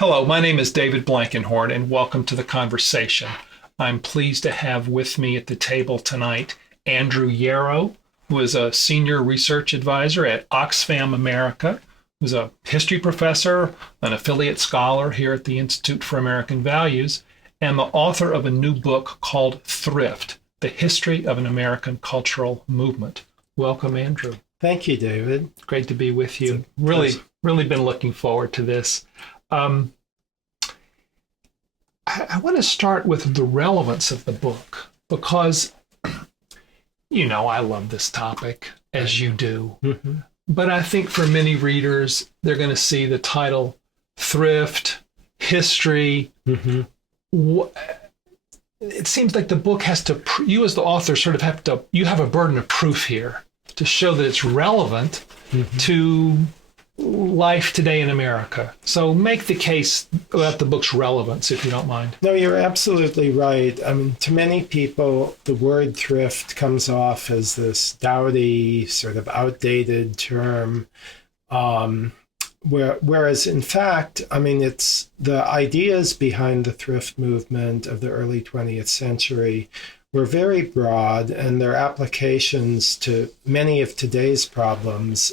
Hello, my name is David Blankenhorn, and welcome to the conversation. I'm pleased to have with me at the table tonight Andrew Yarrow, who is a senior research advisor at Oxfam America, who's a history professor, an affiliate scholar here at the Institute for American Values, and the author of a new book called Thrift, The History of an American Cultural Movement. Welcome, Andrew. Thank you, David. Great to be with you. Really been looking forward to this. I want to start with the relevance of the book because, I love this topic, as you do. Mm-hmm. But I think for many readers, they're going to see the title Thrift, History. Mm-hmm. It seems like the book has to, you as the author you have a burden of proof here to show that it's relevant to life today in America. So make the case about the book's relevance, if you don't mind. No, you're absolutely right. I mean, to many people, the word thrift comes off as this dowdy, sort of outdated term. Whereas in fact, I mean, it's the ideas behind the thrift movement of the early 20th century were very broad, and their applications to many of today's problems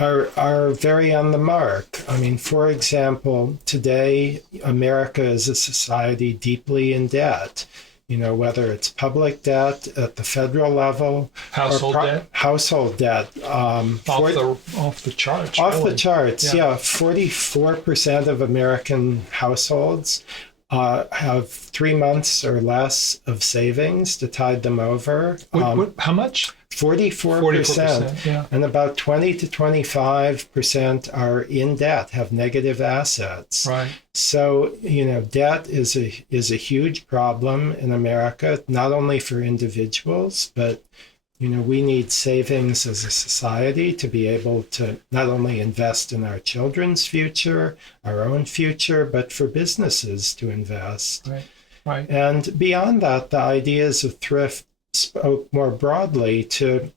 are very on the mark. I mean, for example, today, America is a society deeply in debt, whether it's public debt at the federal level, household debt, off the charts. Off the charts, yeah. 44% of American households have 3 months or less of savings to tide them over. How much? 44%, yeah. And about 20 to 25% are in debt, have negative assets. Right. So, debt is a huge problem in America, not only for individuals, but, we need savings as a society to be able to not only invest in our children's future, our own future, but for businesses to invest. Right. And beyond that, the ideas of thrift spoke more broadly to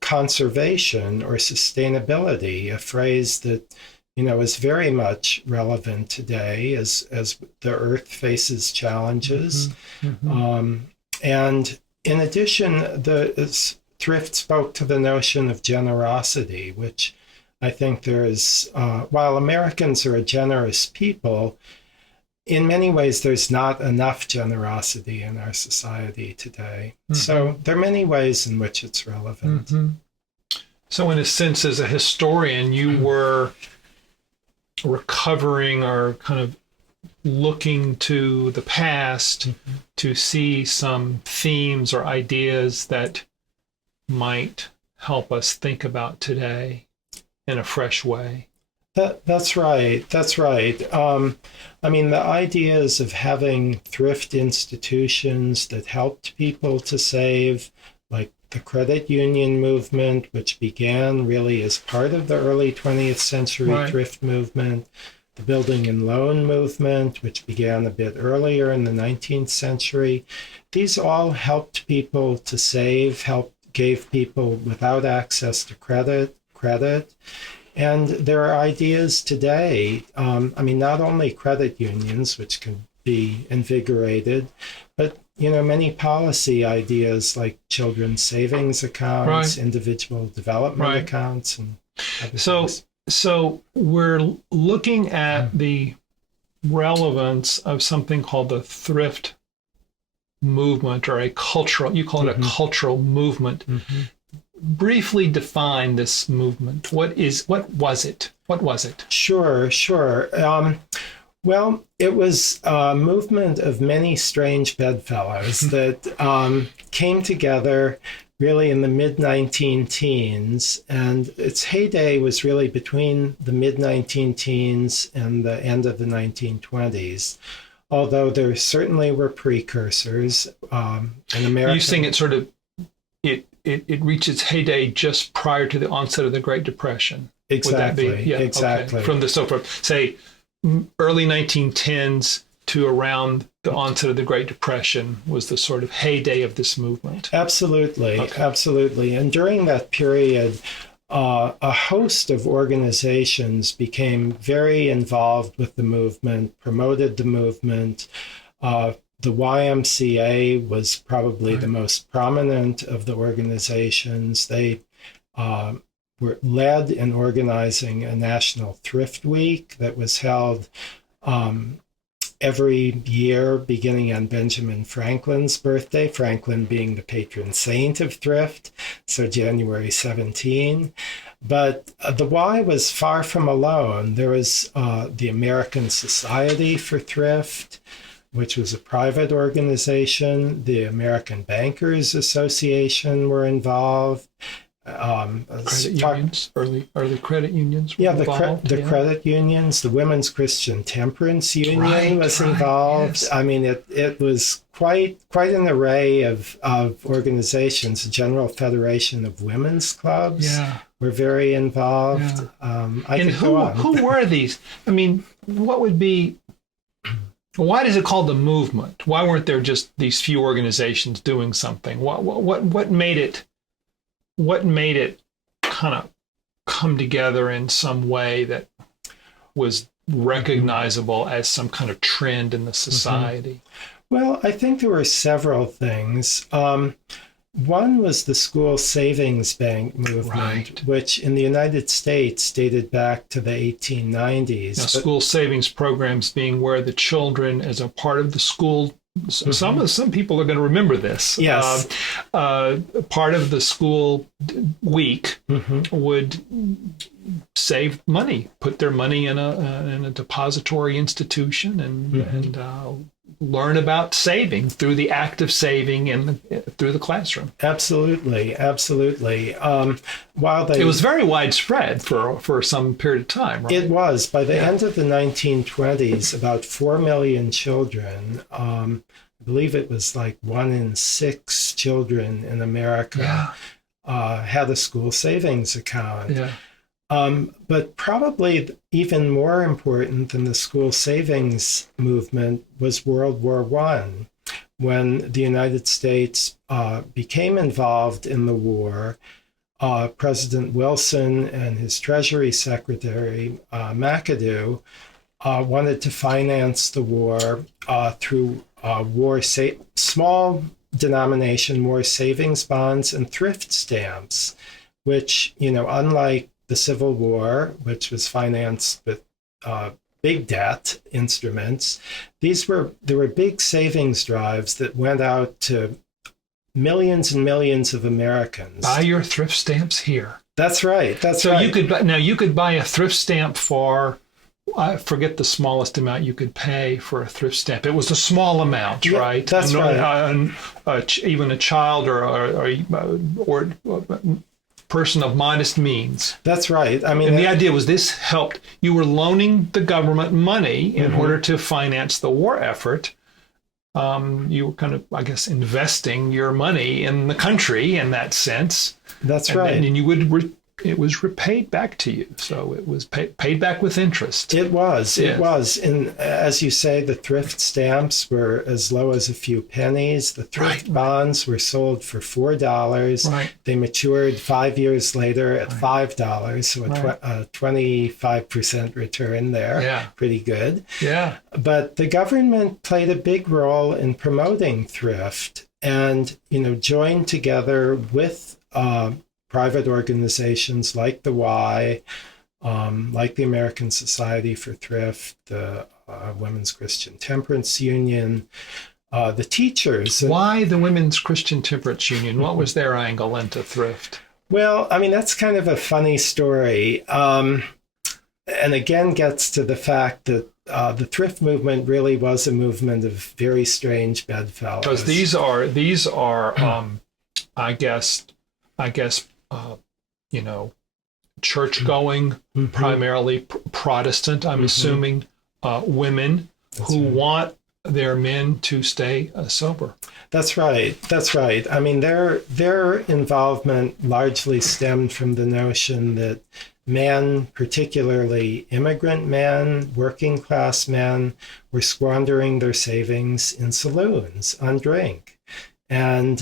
conservation or sustainability, a phrase that is very much relevant today as the earth faces challenges. And in addition, the thrift spoke to the notion of generosity, which I think there is, while Americans are a generous people, in many ways, there's not enough generosity in our society today. So there are many ways in which it's relevant. So in a sense, as a historian, you were recovering or kind of looking to the past to see some themes or ideas that might help us think about today in a fresh way. That's right. I mean, the ideas of having thrift institutions that helped people to save, like the credit union movement, which began really as part of the early 20th century thrift movement, the building and loan movement, which began a bit earlier in the 19th century. These all helped people to save, gave people without access to credit. And there are ideas today, not only credit unions, which can be invigorated, but, many policy ideas like children's savings accounts, individual development accounts, and other things. So we're looking at the relevance of something called the thrift movement, or you call it a cultural movement. Briefly define this movement. What was it? Sure. Well, it was a movement of many strange bedfellows that came together really in the mid-19-teens, and its heyday was really between the mid-19-teens and the end of the 1920s, although there certainly were precursors in America. You think it sort of, it reached its heyday just prior to the onset of the Great Depression? Exactly. Would that be? Yeah, exactly. Okay. From say, early 1910s to around the onset of the Great Depression was the sort of heyday of this movement. Absolutely. And during that period, a host of organizations became very involved with the movement, promoted the movement. The YMCA was probably the most prominent of the organizations. They were led in organizing a national thrift week that was held every year beginning on Benjamin Franklin's birthday, Franklin being the patron saint of thrift, so January 17. But the Y was far from alone. There was the American Society for Thrift, which was a private organization. The American Bankers Association were involved. Credit unions, early credit unions. Yeah, the credit unions, the Women's Christian Temperance Union was involved. Yes. I mean, it was quite an array of organizations. The General Federation of Women's Clubs were very involved. Yeah. And who were these? I mean, what would be? Why is it called the movement? Why weren't there just these few organizations doing something? What made it? What made it kind of come together in some way that was recognizable as some kind of trend in the society? Well, I think there were several things. One was the school savings bank movement, which in the United States dated back to the 1890s. Now, school savings programs being where the children, as a part of the school, some people are going to remember this. Yes. Part of the school week would save money, put their money in a depository institution, and learn about saving through the act of saving and through the classroom. Absolutely. While it was very widespread for some period of time, right? It was. By the end of the 1920s, about 4 million children, I believe it was like 1 in 6 children in America had a school savings account. Yeah. But probably even more important than the school savings movement was World War I, when the United States became involved in the war. President Wilson and his Treasury Secretary, McAdoo, wanted to finance the war through small denomination war savings bonds and thrift stamps, which, unlike the Civil War, which was financed with big debt instruments, there were big savings drives that went out to millions and millions of Americans. Buy your thrift stamps here. That's right. So you could buy a thrift stamp for, I forget the smallest amount you could pay for a thrift stamp. It was a small amount, right? That's right. Even a child or person of modest means. That's right. I mean, and the idea was this helped. You were loaning the government money in order to finance the war effort. You were kind of, I guess, investing your money in the country in that sense. That's right. And you would it was repaid back to you. So it was paid back with interest. It was. And as you say, the thrift stamps were as low as a few pennies. The thrift bonds were sold for $4. Right. They matured 5 years later at $5. So a 25% return there. Yeah. Pretty good. Yeah. But the government played a big role in promoting thrift and, joined together with private organizations like the Y, like the American Society for Thrift, the Women's Christian Temperance Union, the teachers. Why the Women's Christian Temperance Union? What was their angle into thrift? Well, I mean, that's kind of a funny story. And again, gets to the fact that the thrift movement really was a movement of very strange bedfellows. Because these are, I guess, church-going, primarily Protestant, I'm assuming, women who want their men to stay sober. That's right. I mean, their involvement largely stemmed from the notion that men, particularly immigrant men, working class men, were squandering their savings in saloons on drink. And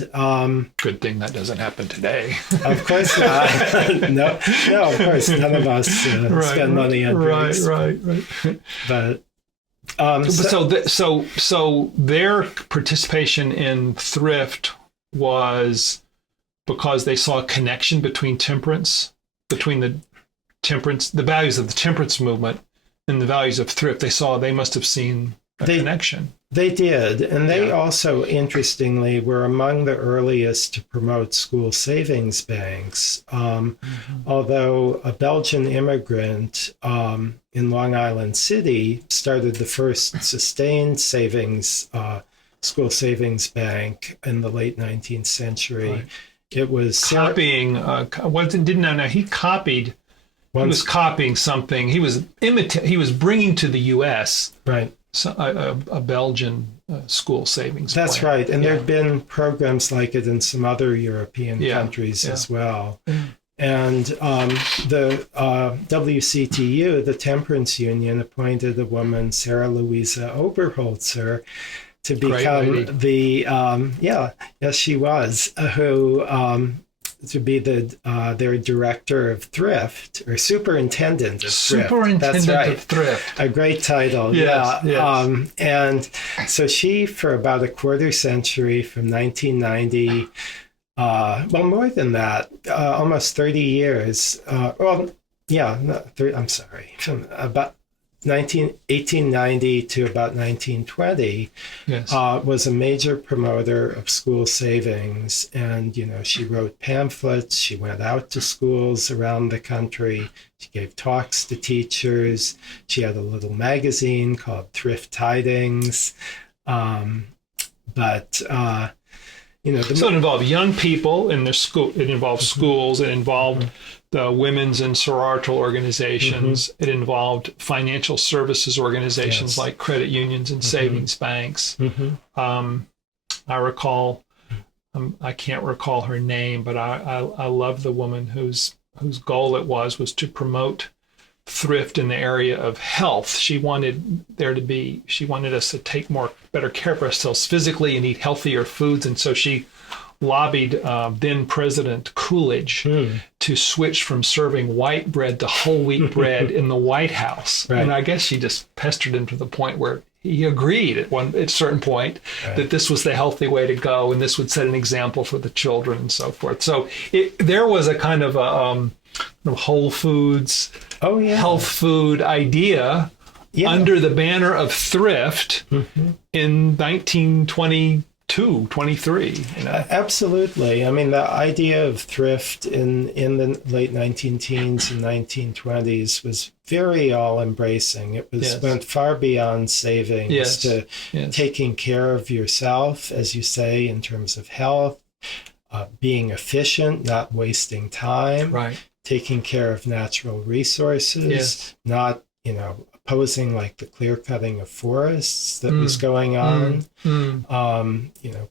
Good thing that doesn't happen today. of course not. No, of course, none of us spend money on drinks. Right. But so their participation in thrift was because they saw a connection between the values of the temperance movement and the values of thrift. They must have seen a connection. They did. And they also, interestingly, were among the earliest to promote school savings banks. Although a Belgian immigrant in Long Island City started the first sustained school savings bank in the late 19th century. Right. It was copying. He copied. He was copying something. He was bringing to the U.S. right. A Belgian school savings. That's plan. right, and there have been programs like it in some other European countries as well. And the WCTU, the Temperance Union, appointed a woman, Sarah Louisa Oberholzer, to become yes, she was, who to be their director of Thrift, or superintendent of Thrift. Superintendent That's right. of Thrift. A great title, yes. And so she, for about a quarter century, from 1990, more than that, almost 30 years. From about 1890 to about 1920, was a major promoter of school savings. And, she wrote pamphlets. She went out to schools around the country. She gave talks to teachers. She had a little magazine called Thrift Tidings. So it involved young people in their school. It involved schools. It involved the women's and sororital organizations. It involved financial services organizations like credit unions and savings banks. I recall, I can't recall her name, but I love the woman whose goal it was to promote thrift in the area of health. She wanted us to take better care of ourselves physically and eat healthier foods. And so she lobbied then President Coolidge to switch from serving white bread to whole wheat bread in the White House. Right. And I guess she just pestered him to the point where he agreed at a certain point that this was the healthy way to go, and this would set an example for the children and so forth. So there was a kind of a Whole Foods, health food idea under the banner of thrift in 1922, 23. Absolutely. I mean, the idea of thrift in the late 19-teens and 1920s was very all-embracing. It went far beyond savings to taking care of yourself, as you say, in terms of health, being efficient, not wasting time, taking care of natural resources, not, opposing like the clear cutting of forests that was going on.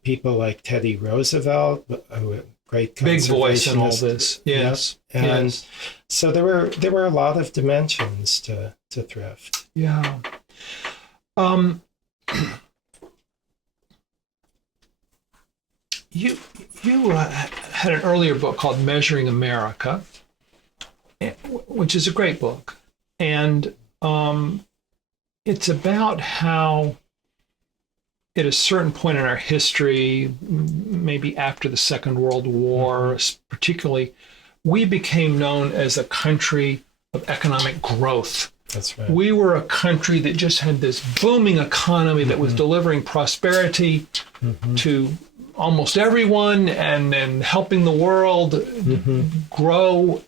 People like Teddy Roosevelt, who great conservationist. Big voice in all this. Yes. And so there were a lot of dimensions to thrift. Yeah. You had an earlier book called Measuring America, which is a great book. And it's about how at a certain point in our history, maybe after the Second World War, particularly, we became known as a country of economic growth. That's right. We were a country that just had this booming economy that was delivering prosperity to almost everyone and helping the world grow.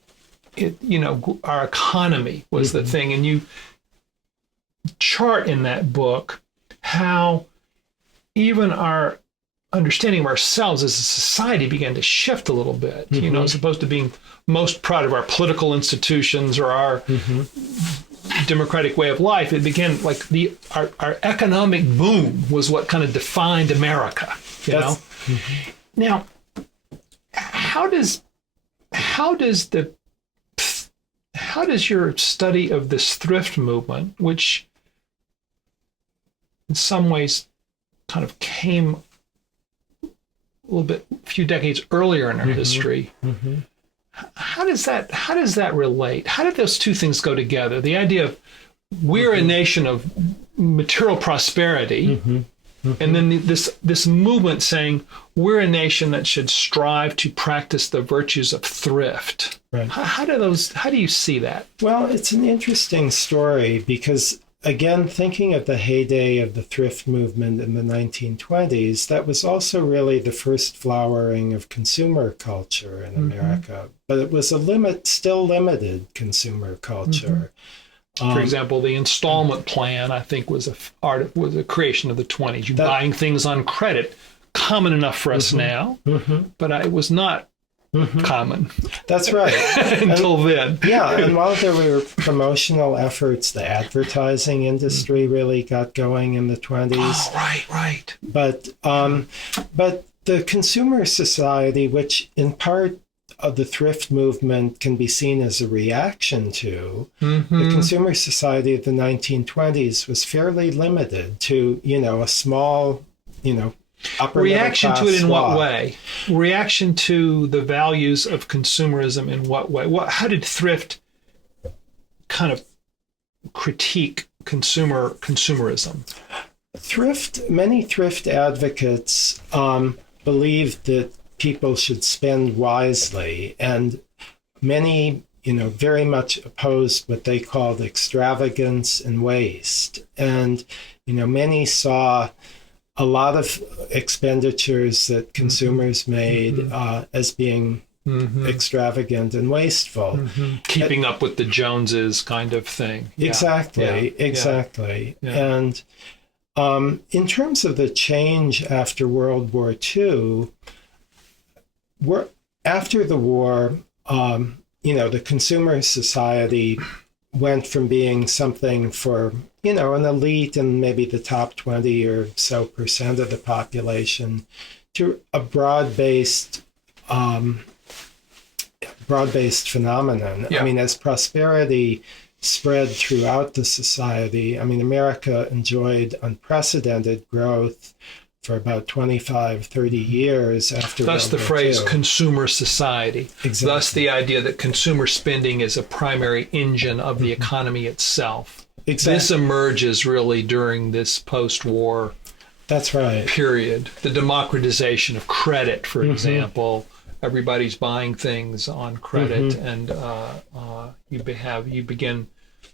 Our economy was the thing. And you chart in that book how even our understanding of ourselves as a society began to shift a little bit, as opposed to being most proud of our political institutions or our democratic way of life. It began like our economic boom was what kind of defined America, know? Now, how does your study of this thrift movement, which in some ways kind of came little bit, a few decades earlier in our history. Mm-hmm. How does that relate? How did those two things go together? The idea of we're a nation of material prosperity, and then this movement saying we're a nation that should strive to practice the virtues of thrift. Right. How do you see that? Well, it's an interesting story because, again, thinking of the heyday of the thrift movement in the 1920s, that was also really the first flowering of consumer culture in America. But it was still limited consumer culture. For example, the installment plan, I think, was a creation of the 20s. Buying things on credit, common enough for us now, but it was not common. That's right. Until then. Yeah, and while there were promotional efforts, the advertising industry really got going in the 20s. Oh, right. But the consumer society, which in part of the thrift movement can be seen as a reaction to, the consumer society of the 1920s was fairly limited to, a small, upper reaction to it in swath. what way? Reaction to the values of consumerism in what way? How did thrift kind of critique consumerism? Many thrift advocates believed that people should spend wisely, and many, very much opposed what they called extravagance and waste. And, many saw a lot of expenditures that consumers made as being extravagant and wasteful. Keeping up with the Joneses kind of thing. Exactly. Yeah. And in terms of the change after World War II, after the war, the consumer society went from being something for, an elite and maybe the top 20 or so percent of the population to a broad-based phenomenon. Yeah. I mean, as prosperity spread throughout the society, America enjoyed unprecedented growth for about 25, 30 years after Thus World the War phrase II. consumer society. Exactly. Thus the idea that consumer spending is a primary engine of the economy itself. Exactly. This emerges really during this post-war That's right. period. The democratization of credit, for example. Everybody's buying things on credit, and you begin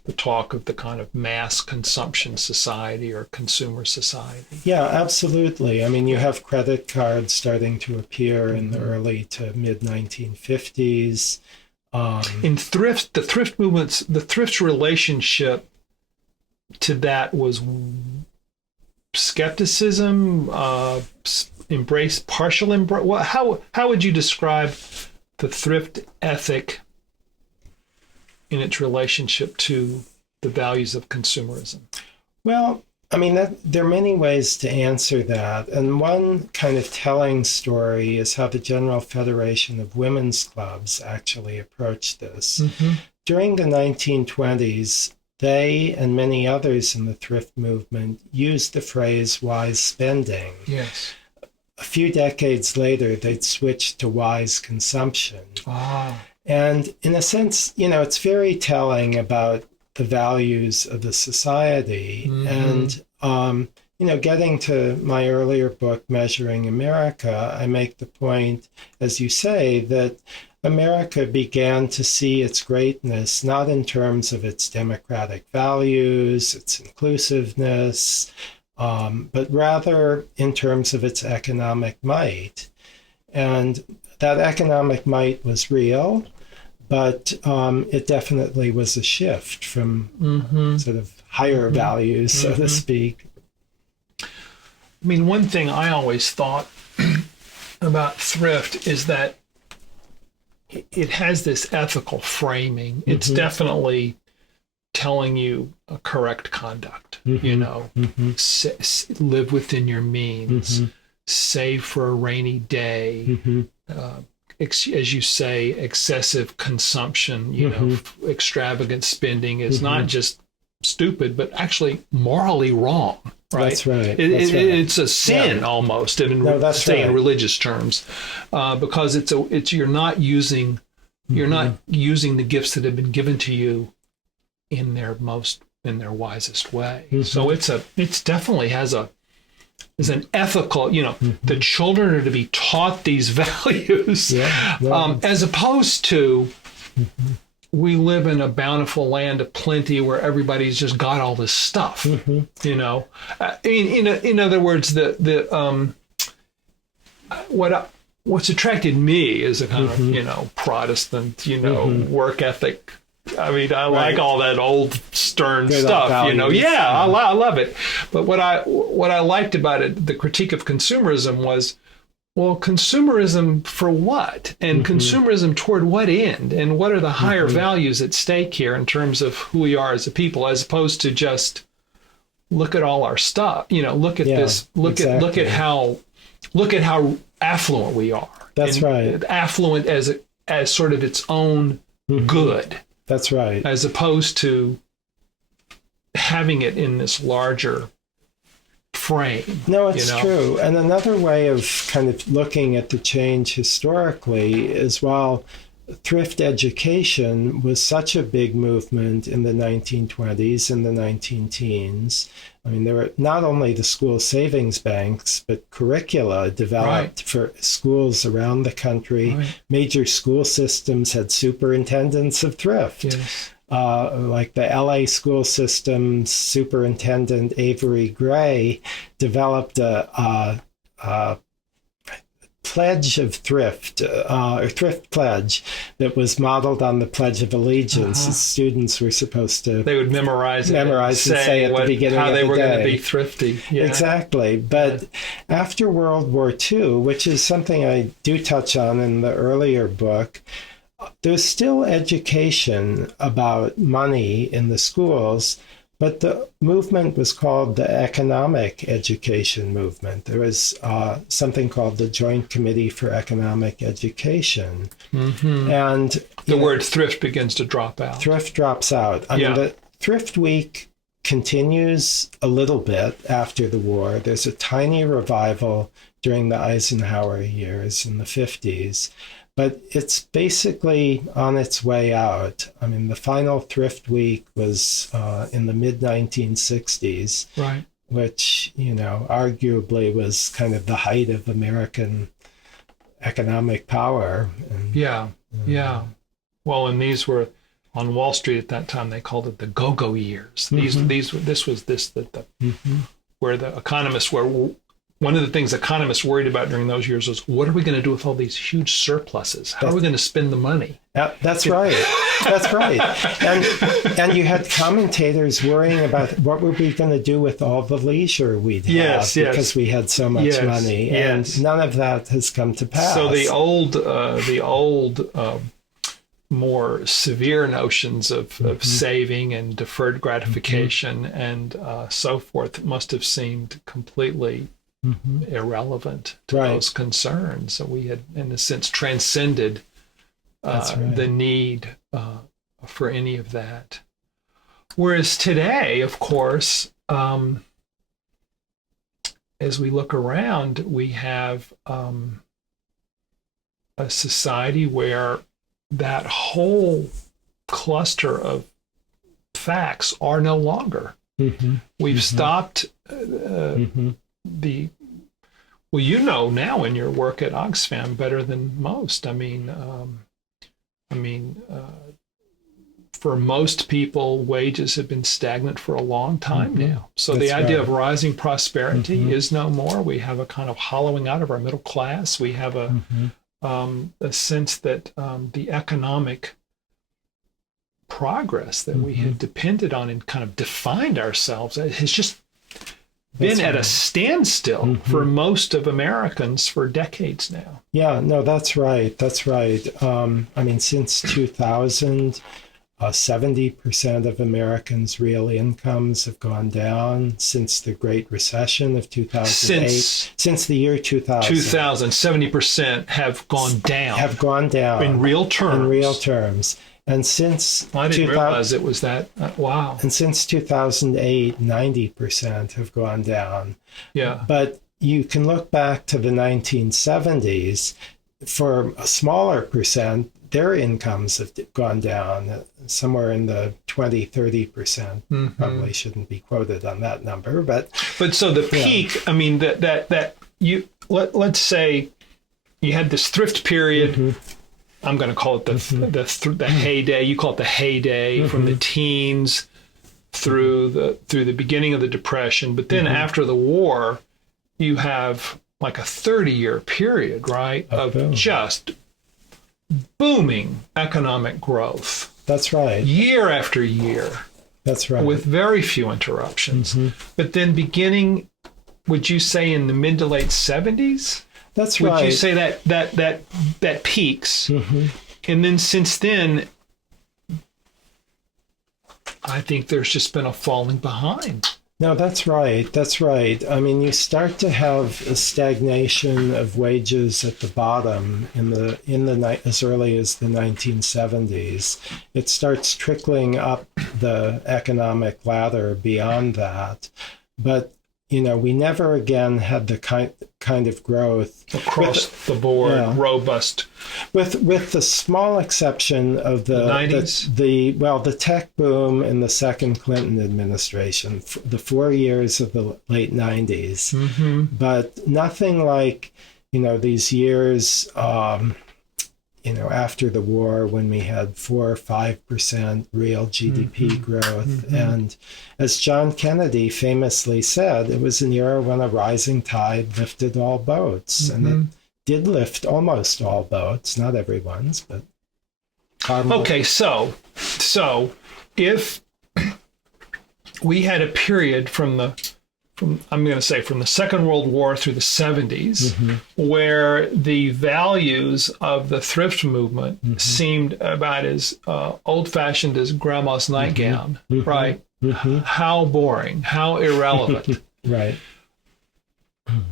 the talk of the kind of mass consumption society or consumer society. Yeah, absolutely. You have credit cards starting to appear in the early to mid 1950s. In thrift, the thrift's relationship to that was skepticism, partial embrace. How would you describe the thrift ethic in its relationship to the values of consumerism? Well, there are many ways to answer that. And one kind of telling story is how the General Federation of Women's Clubs actually approached this. During the 1920s, they and many others in the thrift movement used the phrase wise spending. Yes. A few decades later, they'd switched to wise consumption. And in a sense, it's very telling about the values of the society. And, getting to my earlier book, Measuring America, I make the point, as you say, that America began to see its greatness not in terms of its democratic values, its inclusiveness, but rather in terms of its economic might. And that economic might was real, but it definitely was a shift from sort of higher values, so to speak. One thing I always thought about thrift is that it has this ethical framing. It's definitely telling you a correct conduct, live within your means, save for a rainy day, as you say, excessive consumption, extravagant spending is not just stupid, but actually morally wrong. right? That's right. It's a sin almost, in in religious terms, because you're not using the gifts that have been given to you in their wisest way. So it's definitely is an ethical, the children are to be taught these values, as opposed to we live in a bountiful land of plenty where everybody's just got all this stuff. In other words, what's attracted me is a kind of Protestant, work ethic. I mean, I like all that old stern stuff, values. I love it. But what I liked about it, the critique of consumerism was, well, consumerism for what? And consumerism toward what end? And what are the higher values at stake here in terms of who we are as a people, as opposed to just look at all our stuff, look at this, look at how affluent we are. That's right. Affluent as sort of its own good. That's right. As opposed to having it in this larger frame. No, it's true. And another way of kind of looking at the change historically is, while thrift education was such a big movement in the 1920s and the 19-teens. I mean, there were not only the school savings banks, but curricula developed for schools around the country. Major school systems had superintendents of thrift. Like the LA school system's superintendent, Avery Gray, developed a pledge of thrift, or thrift pledge, that was modeled on the Pledge of Allegiance. Students were supposed to... They would memorize it and say at the beginning of the day. How they were going to be thrifty. Exactly. But after World War II, which is something I do touch on in the earlier book, there's still education about money in the schools, but the movement was called the Economic Education Movement. There was something called the Joint Committee for Economic Education. And the word thrift begins to drop out. Thrift drops out. I mean, the Thrift Week continues a little bit after the war. There's a tiny revival during the Eisenhower years in the 50s. But it's basically on its way out. I mean, the final Thrift Week was in the mid-1960s, which, arguably was kind of the height of American economic power. And, Well, and these were on Wall Street at that time. They called it the go-go years. Where the economists were. One of the things economists worried about during those years was, what are we going to do with all these huge surpluses? How are we going to spend the money? That's right. That's right. And you had commentators worrying about what were we going to do with all the leisure we'd have because we had so much money. And none of that has come to pass. So the old more severe notions of saving and deferred gratification and so forth must have seemed completely irrelevant to those concerns. So we had, in a sense, transcended the need for any of that. Whereas today, of course, as we look around, we have a society where that whole cluster of facts are no longer. We've stopped now in your work at Oxfam better than most. For most people, wages have been stagnant for a long time now. So the idea of rising prosperity is no more. We have a kind of hollowing out of our middle class. We have a sense that the economic progress that we had depended on and kind of defined ourselves has just been at a standstill for most of Americans for decades now. Yeah, no, that's right. That's right. Since 2000, 70% of Americans' real incomes have gone down since the Great Recession of 2008. Since the year 2000. 70% have gone down. In real terms. And since I didn't realize it was that. Wow. And since 2008, 90% have gone down. Yeah. But you can look back to the 1970s. For a smaller percent, their incomes have gone down somewhere in the 20-30%. Probably shouldn't be quoted on that number, but so the peak, I mean, that you let's say you had this thrift period. I'm going to call it the heyday. You call it the heyday from the teens through the beginning of the Depression. But then after the war, you have like a 30-year period, right, of just booming economic growth. That's right. Year after year. That's right. With very few interruptions. But then beginning, would you say in the mid to late 70s? That's right. Would you say that peaks? And then since then, I think there's just been a falling behind. No, that's right. That's right. I mean, you start to have a stagnation of wages at the bottom as early as the 1970s. It starts trickling up the economic ladder beyond that. But we never again had the kind of growth across the board, robust. With the small exception of the 90s, the tech boom in the second Clinton administration, the 4 years of the late 90s, but nothing like these years. After the war, when we had 4 or 5% real GDP growth. And as John Kennedy famously said, it was an era when a rising tide lifted all boats. And it did lift almost all boats, not everyone's, but... Okay, so if we had a period from the Second World War through the 70s, where the values of the thrift movement seemed about as old-fashioned as grandma's nightgown, right? How boring, how irrelevant. Right.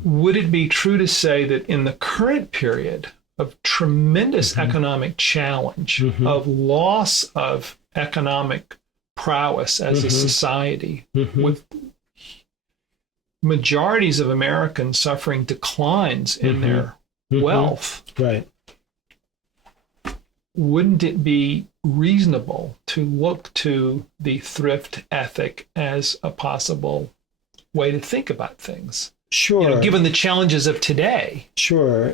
Would it be true to say that in the current period of tremendous economic challenge, of loss of economic prowess as a society, with majorities of Americans suffering declines in their wealth, right? Wouldn't it be reasonable to look to the thrift ethic as a possible way to think about things? Sure. Given the challenges of today. Sure.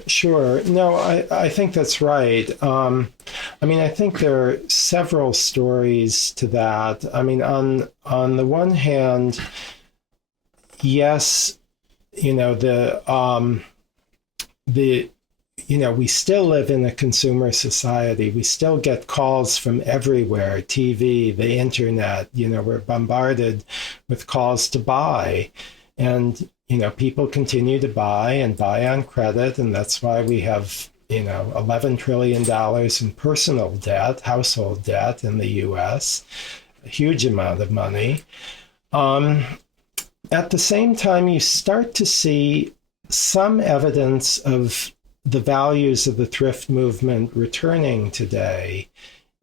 No, I think that's right. I think there are several stories to that. I mean, on the one hand, yes, we still live in a consumer society. We still get calls from everywhere, TV, the internet, we're bombarded with calls to buy. And, people continue to buy and buy on credit. And that's why we have, $11 trillion in personal debt, household debt in the US, a huge amount of money. At the same time, you start to see some evidence of the values of the thrift movement returning today,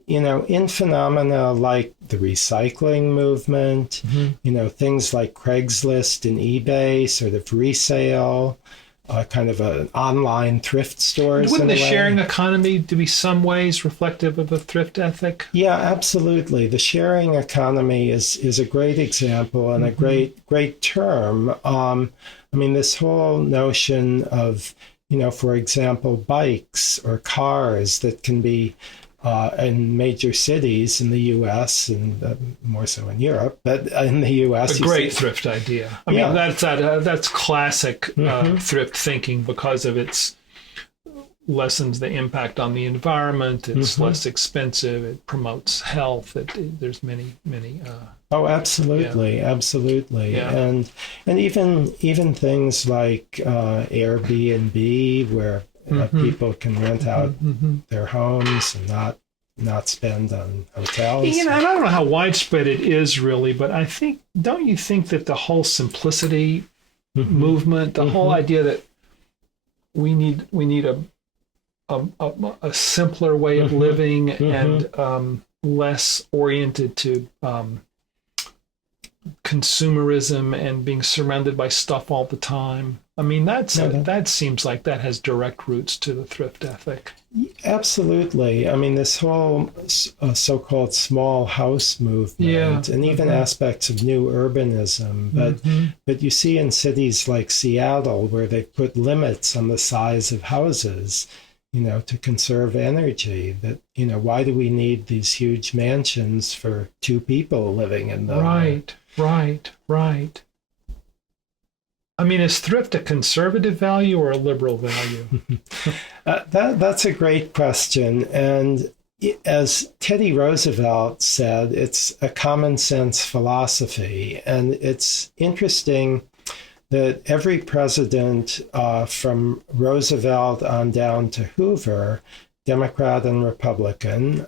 in phenomena like the recycling movement, things like Craigslist and eBay, sort of resale, kind of an online thrift stores. Wouldn't the sharing economy to be some ways reflective of a thrift ethic? Yeah, absolutely. The sharing economy is a great example and a great term. This whole notion of, for example, bikes or cars that can be in major cities in the U.S. and more so in Europe, but in the U.S. A great thrift idea. I mean, that's classic thrift thinking because of its lessens the impact on the environment. It's less expensive. It promotes health. There's many. Oh, absolutely, absolutely, Yeah. and even things like Airbnb, where people can rent out their homes and not spend on hotels. I don't know how widespread it is really, but don't you think that the whole simplicity movement, the whole idea that we need a a simpler way of living and less oriented to consumerism and being surrounded by stuff all the time. I mean, that seems like that has direct roots to the thrift ethic. Absolutely. I mean, this whole so-called small house movement, and even aspects of new urbanism. But you see in cities like Seattle, where they put limits on the size of houses, to conserve energy. That, why do we need these huge mansions for two people living in them? Right. I mean, is thrift a conservative value or a liberal value? That's a great question. And as Teddy Roosevelt said, it's a common sense philosophy. And it's interesting that every president from Roosevelt on down to Hoover, Democrat and Republican,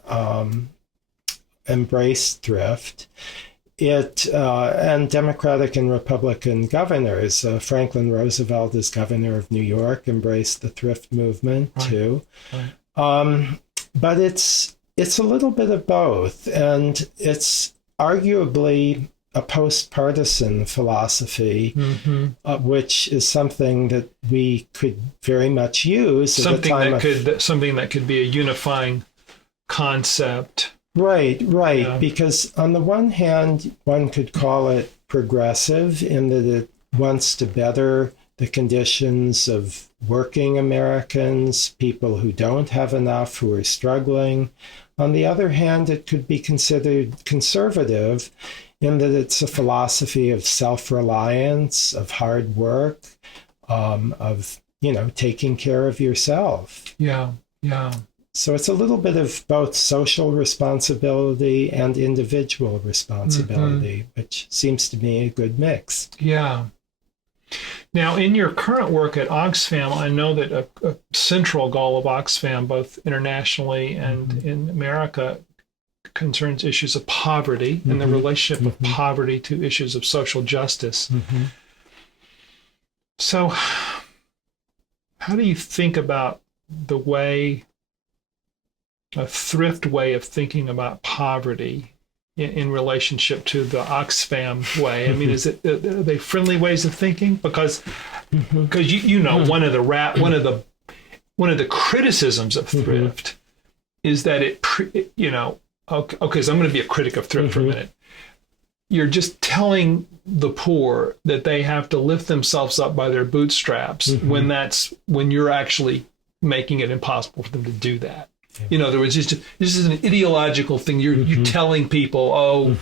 embraced thrift. And Democratic and Republican governors, Franklin Roosevelt as governor of New York, embraced the thrift movement too. Right. But it's a little bit of both, and it's arguably a post-partisan philosophy, which is something that we could very much use. Something that could be a unifying concept. Right. Yeah. Because on the one hand, one could call it progressive in that it wants to better the conditions of working Americans, people who don't have enough, who are struggling. On the other hand, it could be considered conservative in that it's a philosophy of self-reliance, of hard work, of, taking care of yourself. Yeah. So it's a little bit of both social responsibility and individual responsibility, which seems to be a good mix. Yeah. Now, in your current work at Oxfam, I know that a central goal of Oxfam, both internationally and in America, concerns issues of poverty and the relationship of poverty to issues of social justice. So how do you think about a thrift way of thinking about poverty in relationship to the Oxfam way? I mean, are they friendly ways of thinking? Because one of the criticisms of thrift is that okay, so I'm going to be a critic of thrift for a minute. You're just telling the poor that they have to lift themselves up by their bootstraps when you're actually making it impossible for them to do that. There was this is an ideological thing. You're telling people,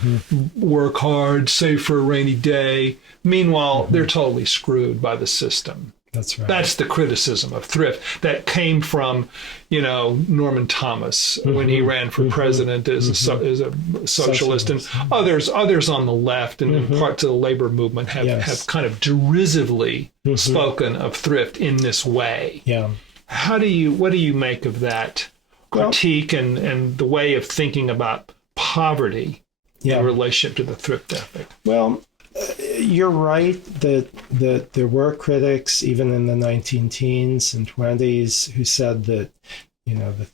work hard, save for a rainy day. Meanwhile, they're totally screwed by the system. That's right. That's the criticism of thrift that came from, Norman Thomas when he ran for president as a socialist, and others on the left and in parts of the labor movement have kind of derisively spoken of thrift in this way. Yeah. What do you make of that critique and the way of thinking about poverty in relationship to the thrift ethic? Well, you're right that there were critics even in the 19-teens and 20s who said that the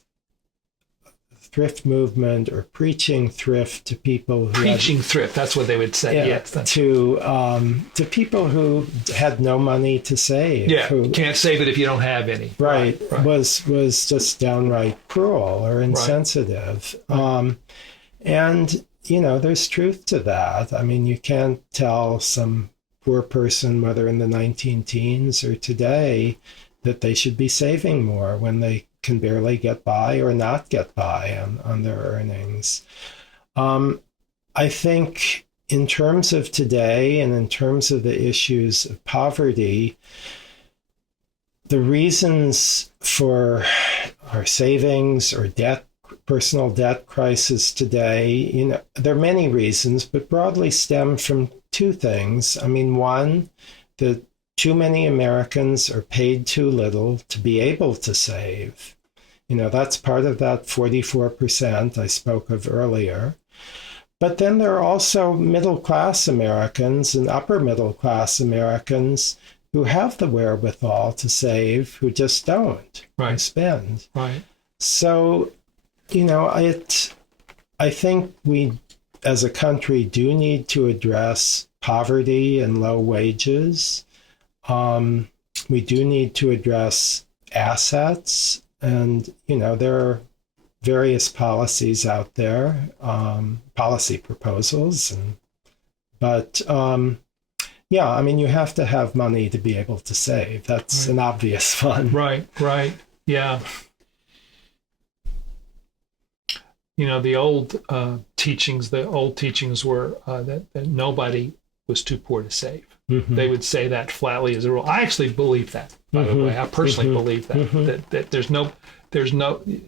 thrift movement or preaching thrift to people who thrift, that's what they would say. To people who had no money to save. You can't save it if you don't have any. Right. Was just downright cruel or insensitive. And there's truth to that. I mean, you can't tell some poor person, whether in the 19-teens or today, that they should be saving more when they can barely get by or not get by on their earnings. I think in terms of today and in terms of the issues of poverty, the reasons for our savings or personal debt crisis today, there are many reasons, but broadly stem from two things. I mean, one, that too many Americans are paid too little to be able to save. That's part of that 44% I spoke of earlier. But then there are also middle-class Americans and upper middle-class Americans who have the wherewithal to save who just don't Right. spend. Right. So, I think we as a country do need to address poverty and low wages. We do need to address assets, and there are various policies out there, policy proposals, but you have to have money to be able to save. That's an obvious one. Right. Yeah. The old teachings were that nobody was too poor to save. Mm-hmm. They would say that flatly as a rule. I actually believe that, by the way. I personally believe that, that there's no,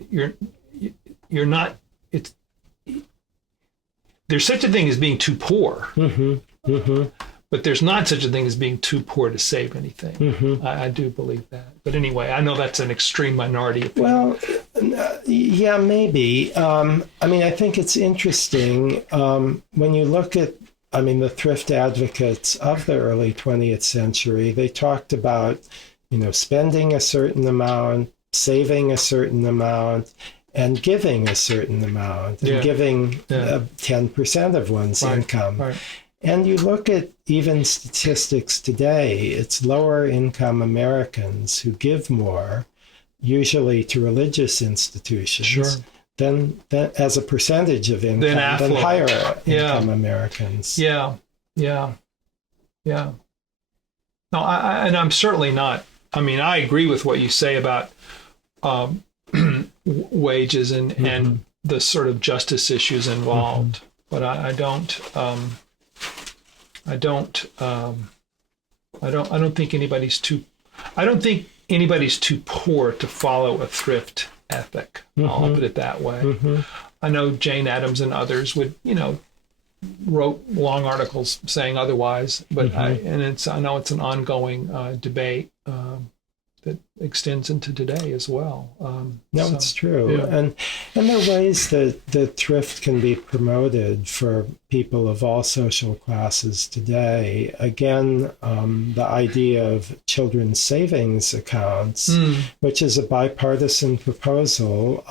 you're not, there's such a thing as being too poor, but there's not such a thing as being too poor to save anything. I do believe that. But anyway, I know that's an extreme minority opinion. Well, yeah, maybe. I think it's interesting when you look at, the thrift advocates of the early 20th century, they talked about, spending a certain amount, saving a certain amount, and giving a certain amount, and giving 10% of one's income. Right. And you look at even statistics today, it's lower income Americans who give more, usually to religious institutions, than as a percentage of income than higher income Americans. Yeah. No, and I'm certainly not. I agree with what you say about wages and the sort of justice issues involved, but I don't think anybody's too. I don't think anybody's too poor to follow a thrift ethic. I'll put it that way. I know Jane Addams and others would, wrote long articles saying otherwise, but I know it's an ongoing debate that extends into today as well. It's true. Yeah. And there are ways that thrift can be promoted for people of all social classes today. Again, the idea of children's savings accounts, which is a bipartisan proposal.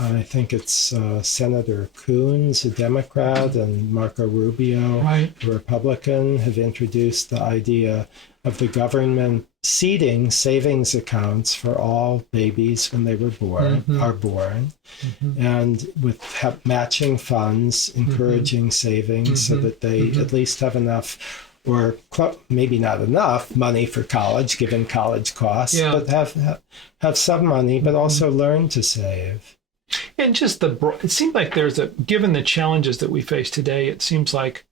I think it's Senator Coons, a Democrat, and Marco Rubio, a Republican, have introduced the idea of the government seeding savings accounts for all babies when they were born, and with matching funds, encouraging savings so that they at least have enough, or maybe not enough money for college, given college costs, but have some money, but also learn to save. And just it seems like given the challenges that we face today, it seems like,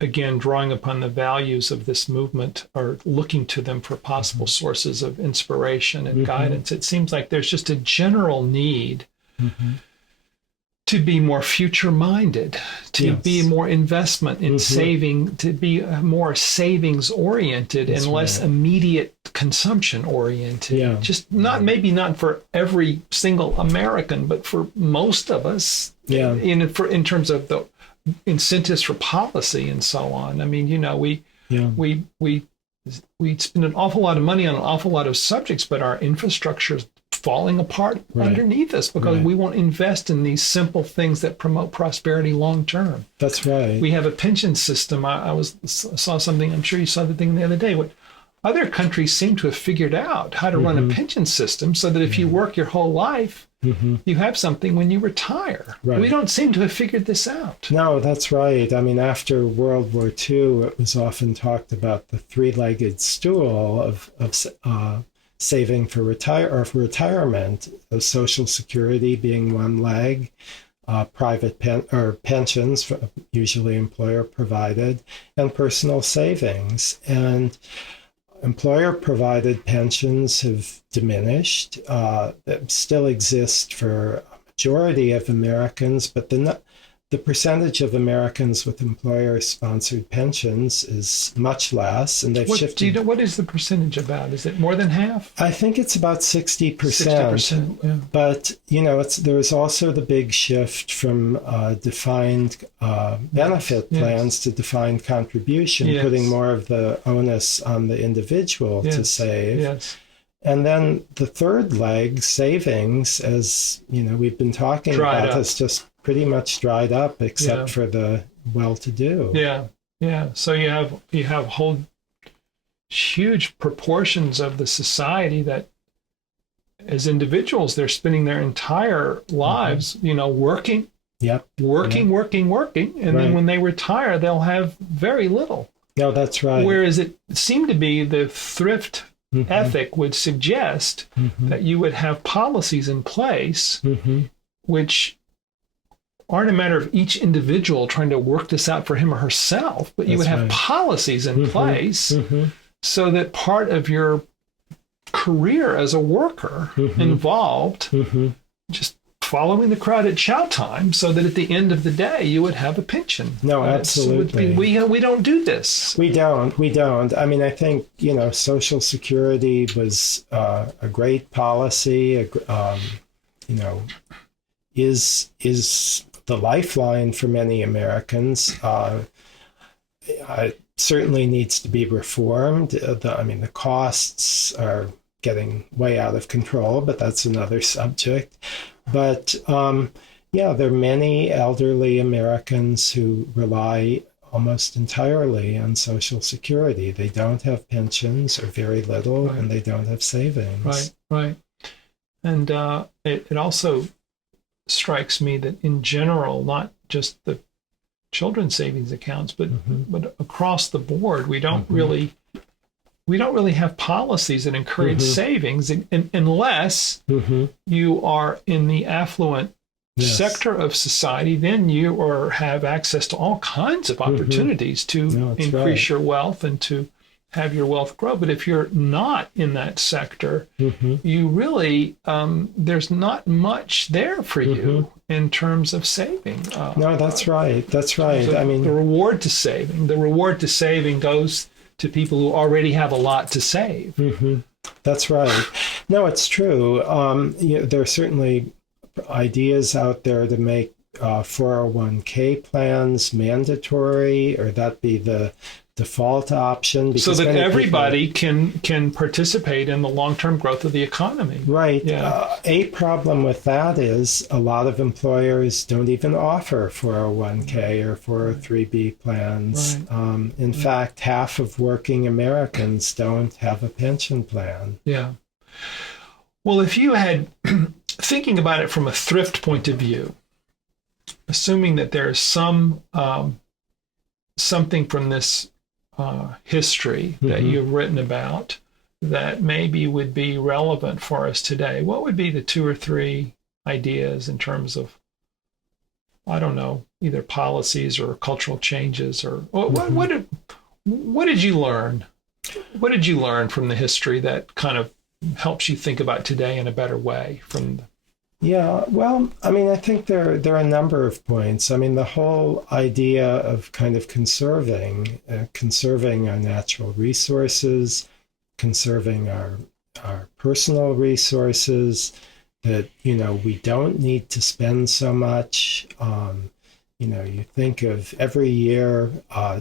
again, drawing upon the values of this movement or looking to them for possible sources of inspiration and guidance, it seems like there's just a general need to be more future-minded, to be more investment in saving, to be more savings-oriented and less immediate consumption-oriented. Yeah. Just maybe not for every single American, but for most of us, in terms of the incentives for policy and so on. We spend an awful lot of money on an awful lot of subjects, but our infrastructure is falling apart underneath us because we won't invest in these simple things that promote prosperity long term. That's right. We have a pension system. I saw something, I'm sure you saw the thing the other day, what other countries seem to have figured out how to run a pension system so that if you work your whole life, you have something when you retire. Right. We don't seem to have figured this out. No, that's right. After World War II, it was often talked about the three-legged stool of saving for retirement, of Social Security being one leg, private pensions, usually employer provided, and personal savings. And employer-provided pensions have diminished. They still exist for a majority of Americans, but the the percentage of Americans with employer-sponsored pensions is much less, and they've shifted. Do you know what is the percentage about? Is it more than half? I think it's about 60%. 60%. Yeah. But there's also the big shift from defined benefit plans to defined contribution, Yes. putting more of the onus on the individual to save. Yes. And then the third leg, savings, as we've been talking Dried about, up. has just pretty much dried up, except for the well-to-do. Yeah. Yeah. So you have whole huge proportions of the society that, as individuals, they're spending their entire lives, working. Yep. Working, and then when they retire, they'll have very little. No, that's right. Whereas it seemed to be the thrift ethic would suggest that you would have policies in place which aren't a matter of each individual trying to work this out for him or herself, but you would have policies in place so that part of your career as a worker involved just following the crowd at chow time, so that at the end of the day you would have a pension. No, absolutely. We don't do this. We don't. I mean, I think Social Security was a great policy. Is the lifeline for many Americans. It certainly needs to be reformed. The costs are getting way out of control, but that's another subject. But there are many elderly Americans who rely almost entirely on Social Security. They don't have pensions or very little, and they don't have savings. Right. And it also strikes me that in general, not just the children's savings accounts, but across the board, we don't really have policies that encourage savings unless you are in the affluent sector of society. Then you have access to all kinds of opportunities to increase your wealth and to have your wealth grow. But if you're not in that sector, you really, there's not much there for you in terms of saving. No, that's right. That's right. So the reward to saving goes to people who already have a lot to save. That's right. No, it's true. There are certainly ideas out there to make 401k plans mandatory, or that be the default option, so that everybody can participate in the long-term growth of the economy. Right. Yeah. A problem with that is a lot of employers don't even offer 401k or 403b plans. Right. In fact, half of working Americans don't have a pension plan. Yeah. Well, if you had, thinking about it from a thrift point of view, assuming that there's something from this history that you've written about that maybe would be relevant for us today, what would be the 2 or 3 ideas in terms of, I don't know, either policies or cultural changes, or what did you learn? What did you learn from the history that kind of helps you think about today in a better way? Yeah, well, I think there are a number of points. The whole idea of kind of conserving our natural resources, conserving our personal resources, that, we don't need to spend so much. You think of every year,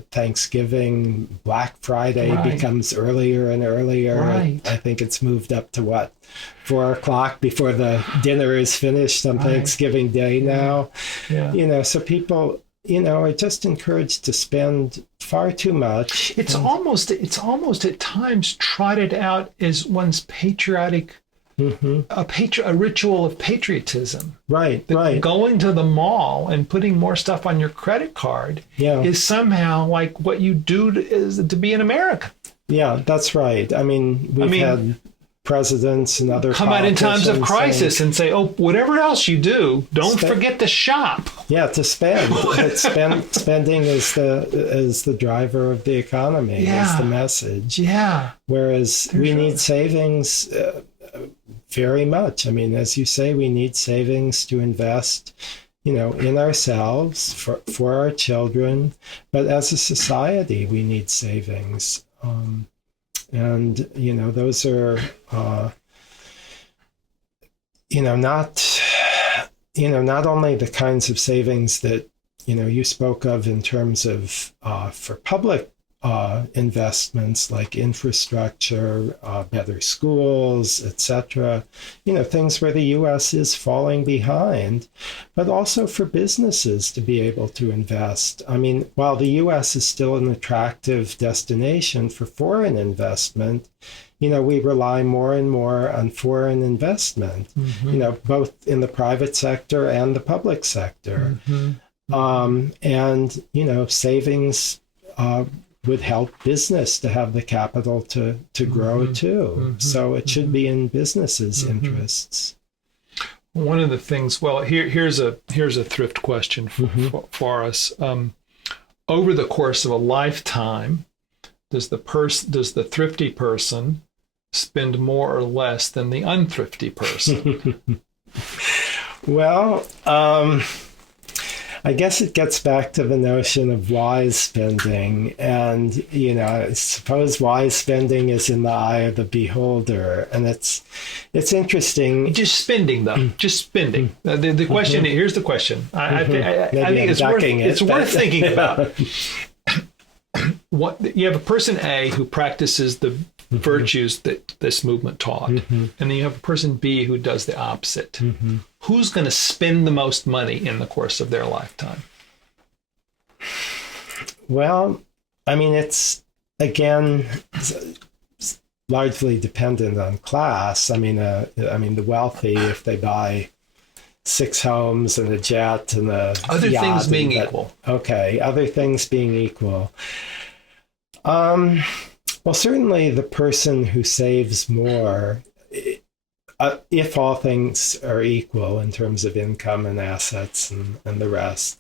Thanksgiving, Black Friday becomes earlier and earlier. Right. I think it's moved up to 4 o'clock before the dinner is finished on Thanksgiving Day now. Yeah. So people, are just encouraged to spend far too much. It's almost at times trotted out as one's patriotic, a ritual of patriotism. Right. Going to the mall and putting more stuff on your credit card is somehow like what you do to be an American. Yeah, that's right. We've had presidents and other come out in times of crisis and say, whatever else you do, don't forget to shop. Yeah, to spend. Spending is the driver of the economy. Is the message. Yeah. Whereas we need savings very much. As you say, we need savings to invest in ourselves, for our children, but as a society, we need savings. And, those are, not only the kinds of savings that, you spoke of in terms of for public investments like infrastructure, better schools, etc. Things where the U.S. is falling behind, but also for businesses to be able to invest. I mean, while the U.S. is still an attractive destination for foreign investment, we rely more and more on foreign investment, both in the private sector and the public sector. And, savings would help business to have the capital to grow too. So it should be in businesses' interests. One of the things, well, here's a thrift question for us. Over the course of a lifetime, does the thrifty person spend more or less than the unthrifty person? Well, I guess it gets back to the notion of wise spending. And, I suppose wise spending is in the eye of the beholder. And it's interesting. Just spending, though. Just spending. The question, here's the question. I think it's worth thinking about. You have a person A who practices the virtues that this movement taught, and then you have a person B who does the opposite. Who's going to spend the most money in the course of their lifetime? Well, I mean, it's largely dependent on class. I mean, the wealthy, if they buy 6 homes and a jet and a other yacht things being equal. Okay, other things being equal. Well, certainly the person who saves more, if all things are equal in terms of income and assets and the rest,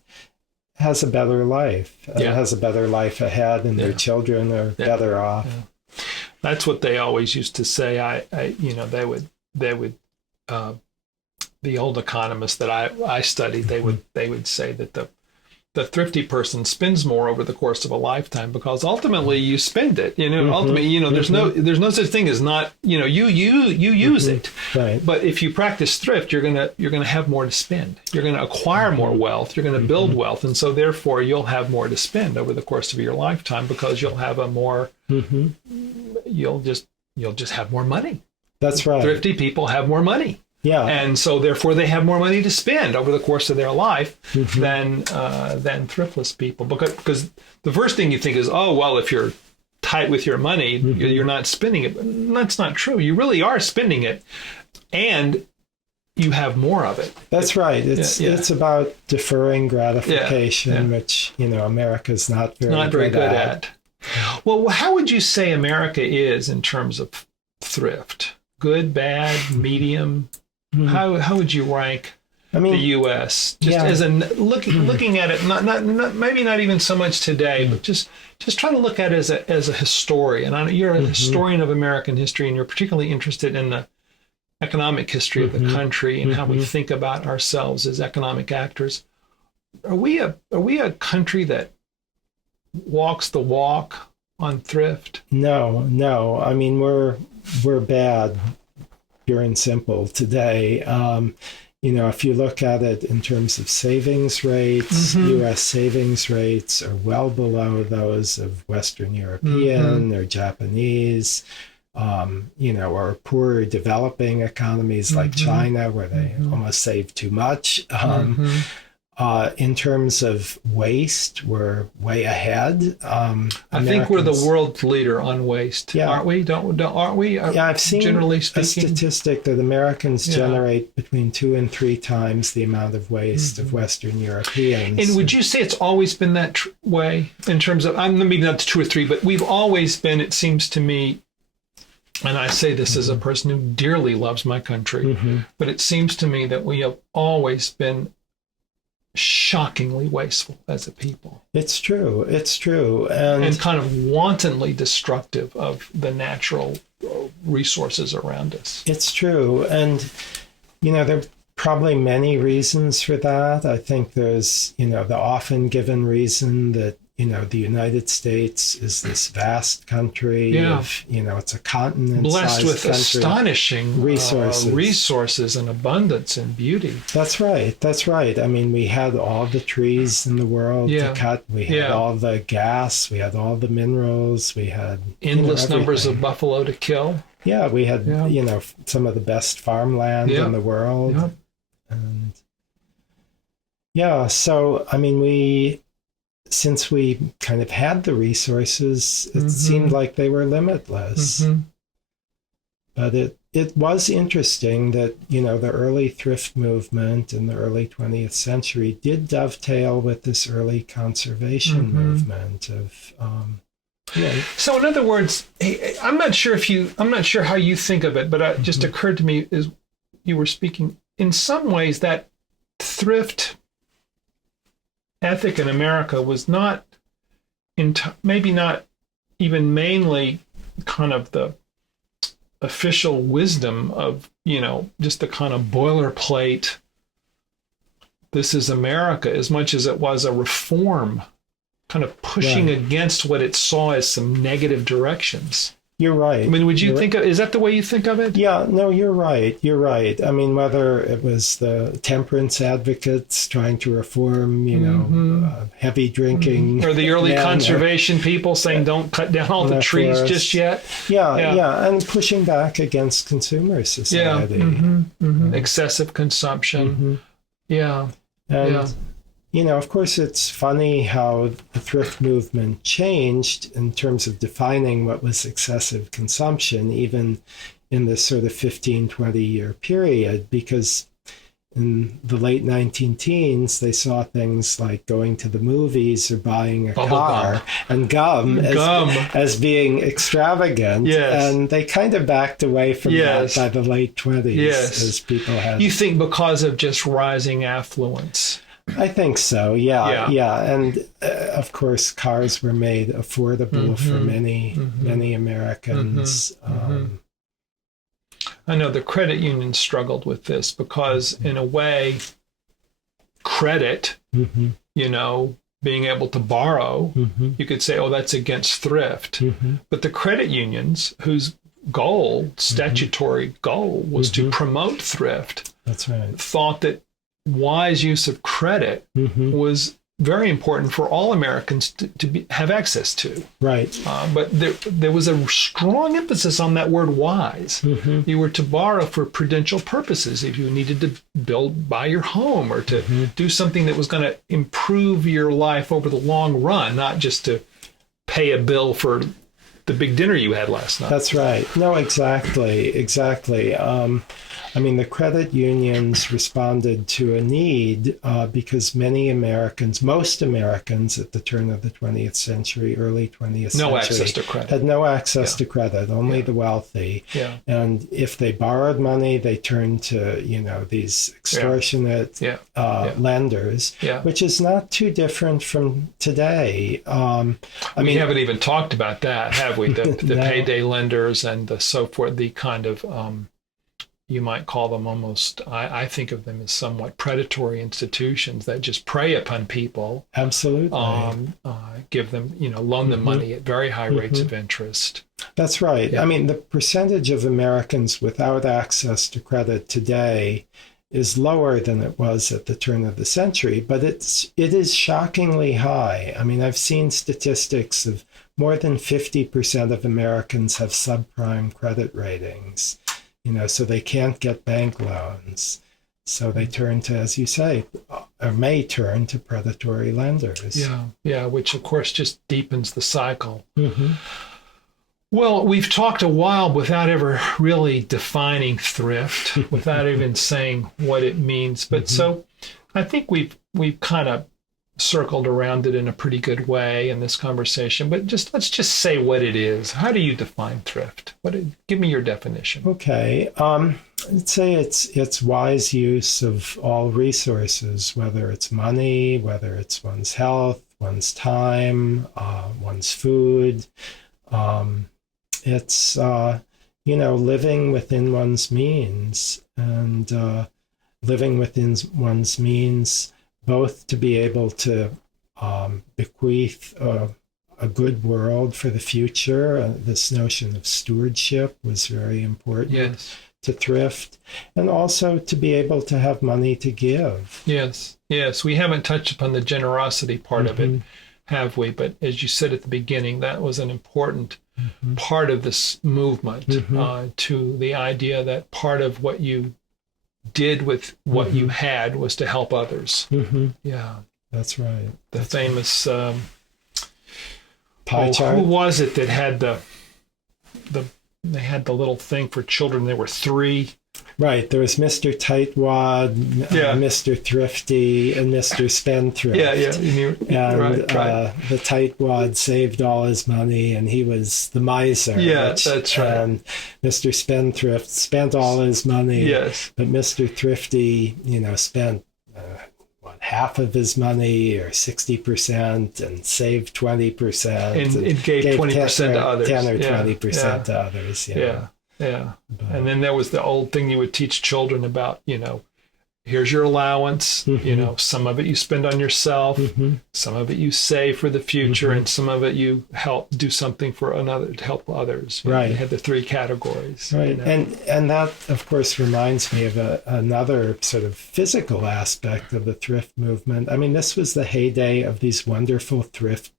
has a better life. Has a better life ahead, and their children are better off. Yeah. That's what they always used to say. They would the old economists that I studied, they would say that the thrifty person spends more over the course of a lifetime because ultimately you spend it. Ultimately, there's no such thing as not. You use it. Right. But if you practice thrift, you're gonna have more to spend. You're gonna acquire more wealth. You're gonna build wealth, and so therefore you'll have more to spend over the course of your lifetime because you'll have a more. You'll just have more money. That's right. Thrifty people have more money. Yeah. And so therefore they have more money to spend over the course of their life than thriftless people. Because the first thing you think is, oh, well, if you're tight with your money, you're not spending it. But that's not true. You really are spending it, and you have more of it. That's right. It's about deferring gratification, which, America's not very good at. Well, how would you say America is in terms of thrift? Good, bad, medium? How would you rank the U.S. just as a looking at it? Not maybe not even so much today, but just try to look at it as a historian. You're a historian of American history, and you're particularly interested in the economic history of the country and how we think about ourselves as economic actors. Are we a country that walks the walk on thrift? No. I mean, we're bad. Pure and simple today. If you look at it in terms of savings rates, U.S. savings rates are well below those of Western European or Japanese, or poorer developing economies like China, where they almost save too much. In terms of waste, we're way ahead. I think we're the world leader on waste, aren't we? Aren't we? I've seen generally speaking a statistic that Americans generate between 2 and 3 times the amount of waste of Western Europeans. And would you say it's always been that way in terms of, maybe not 2 or 3, but we've always been, it seems to me, and I say this as a person who dearly loves my country, but it seems to me that we have always been shockingly wasteful as a people. It's true. And kind of wantonly destructive of the natural resources around us. It's true. And, there are probably many reasons for that. I think there's, the often given reason that, the United States is this vast country of, it's a continent blessed with country. Astonishing resources and abundance and beauty. That's right. That's right. I mean, we had all the trees in the world to cut. We had all the gas. We had all the minerals. We had endless numbers of buffalo to kill. Yeah, we had, some of the best farmland in the world. Yeah. And so, I mean, since we kind of had the resources, it seemed like they were limitless. But it was interesting that, the early thrift movement in the early 20th century did dovetail with this early conservation movement of, So in other words, I'm not sure how you think of it, but it just occurred to me as you were speaking, in some ways that thrift ethic in America was not, maybe not even mainly kind of the official wisdom of, just the kind of boilerplate, this is America, as much as it was a reform, kind of pushing against what it saw as some negative directions. You're right. I mean, would you think is that the way you think of it? Yeah, no, you're right. You're right. I mean, whether it was the temperance advocates trying to reform, heavy drinking. Or the early conservation people saying don't cut down all the trees just yet. Yeah. And pushing back against consumer society. Excessive consumption. And, of course, it's funny how the thrift movement changed in terms of defining what was excessive consumption, even in this sort of 15, 20-year period, because in the late 19 teens, they saw things like going to the movies or buying a car and gum as being extravagant. And they kind of backed away from that by the late 20s as people had... You think because of just rising affluence? I think so, yeah. And of course, cars were made affordable for many Americans. I know the credit union struggled with this because, in a way, credit, being able to borrow, you could say, oh, that's against thrift. But the credit unions, whose statutory goal, was to promote thrift, that's right, thought that wise use of credit was very important for all Americans to have access to. Right. But there was a strong emphasis on that word wise. You were to borrow for prudential purposes if you needed to buy your home or to do something that was going to improve your life over the long run, not just to pay a bill for the big dinner you had last night. That's right. No, exactly. I mean, the credit unions responded to a need because most Americans at the turn of the 20th century, early 20th century, had no access to credit, only the wealthy. And if they borrowed money, they turned to, these extortionate lenders, which is not too different from today. We haven't even talked about that, have we? The payday lenders and the so forth, the kind of... you might call them almost, I think of them as somewhat predatory institutions that just prey upon people. Absolutely. Give them, loan them money at very high rates of interest. That's right. I mean, the percentage of Americans without access to credit today is lower than it was at the turn of the century, but it is shockingly high. I mean, I've seen statistics of more than 50% of Americans have subprime credit ratings. So they can't get bank loans. So they turn to, as you say, or may turn to predatory lenders. Yeah, which of course just deepens the cycle. Well, we've talked a while without ever really defining thrift, without even saying what it means. But so I think we've kind of circled around it in a pretty good way in this conversation, but let's just say what it is. How do you define thrift? Give me your definition. Okay. I'd say it's wise use of all resources, whether it's money, whether it's one's health, one's time, one's food. It's living within one's means. And living within one's means, both to be able to bequeath a good world for the future. This notion of stewardship was very important. Yes. To thrift, and also to be able to have money to give. Yes. Yes. We haven't touched upon the generosity part of it, have we? But as you said at the beginning, that was an important part of this movement, to the idea that part of what you did with what you had was to help others. Yeah. That's right. The famous pie chart. Who was it that had they had the little thing for children? There were three. Right. There was Mr. Tightwad, Mr. Thrifty, and Mr. Spendthrift. And right. The Tightwad saved all his money, and he was the miser. Yeah, that's right. And Mr. Spendthrift spent all his money. Yes. But Mr. Thrifty, spent half of his money, or 60%, and saved 20%, and gave 20% to others. 10 or 20% to others. Yeah. And then there was the old thing you would teach children about, here's your allowance, some of it you spend on yourself, some of it you save for the future, and some of it you help do something for another to help others. Right. You had the three categories. Right. And that, of course, reminds me of another sort of physical aspect of the thrift movement. I mean, this was the heyday of these wonderful thrift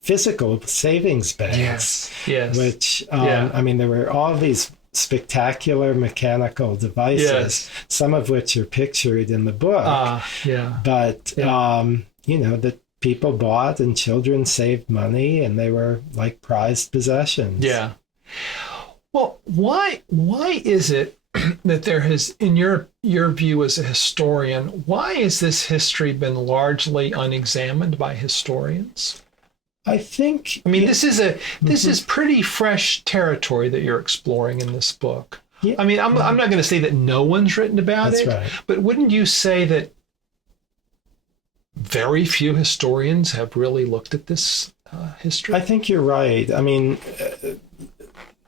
physical savings banks. Yes. Which, I mean, there were all these spectacular mechanical devices, some of which are pictured in the book. But, that people bought and children saved money, and they were like prized possessions. Yeah. Well, why is it that there has, in your view as a historian, why has this history been largely unexamined by historians? I think. I mean, this is pretty fresh territory that you're exploring in this book. Yeah. I mean, I'm not going to say that no one's written about it, right. But wouldn't you say that very few historians have really looked at this history? I think you're right. I mean,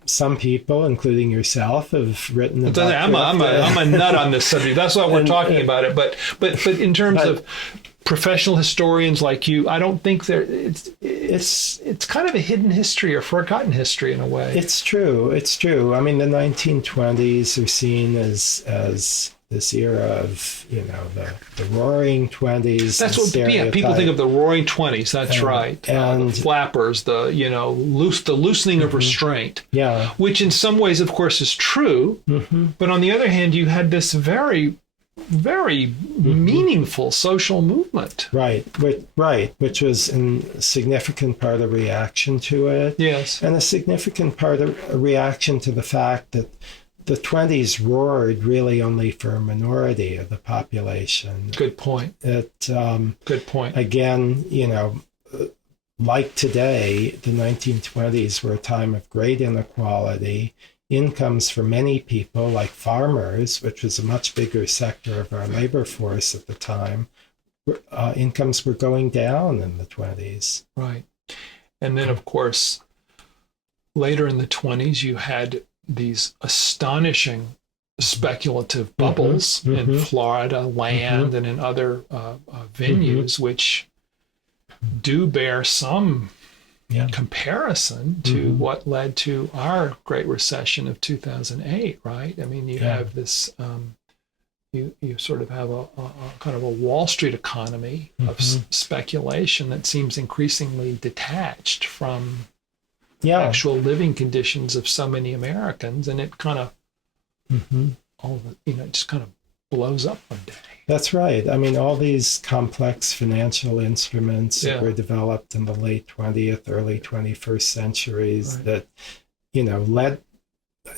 some people, including yourself, have written about. I'm a nut on this subject. That's why we're talking about it. But in terms of professional historians like you, I don't think it's kind of a hidden history or forgotten history in a way. It's true. I mean, the 1920s are seen as this era of the Roaring Twenties. That's what people think of the Roaring Twenties. That's right. And the flappers, the loosening of restraint. Yeah. Which in some ways, of course, is true. But on the other hand, you had this very, very meaningful social movement. Right, which was a significant part of reaction to it. Yes. And a significant part of a reaction to the fact that the 20s roared really only for a minority of the population. Good point. Good point. Again, like today, the 1920s were a time of great inequality. Incomes for many people, like farmers, which was a much bigger sector of our labor force at the time, incomes were going down in the 20s. Right. And then, of course, later in the 20s, you had these astonishing speculative bubbles in Florida land and in other venues, which do bear some comparison to what led to our Great Recession of 2008, right? I mean, you have this, you sort of have a kind of a Wall Street economy of speculation that seems increasingly detached from actual living conditions of so many Americans, and it kind of, it just kind of blows up one day. That's right. I mean, all these complex financial instruments that were developed in the late 20th, early 21st centuries that,